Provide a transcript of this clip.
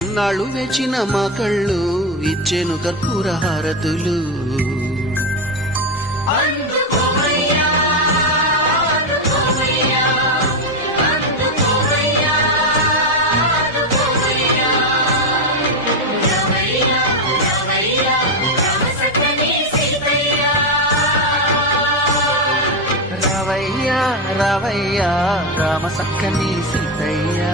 నాళ్ళు వేచిన మా కళ్ళు ఇచ్చెను కర్పూర హారతులు. రావయ్యా రావయ్యా రామ సక్కని సీతయ్యా.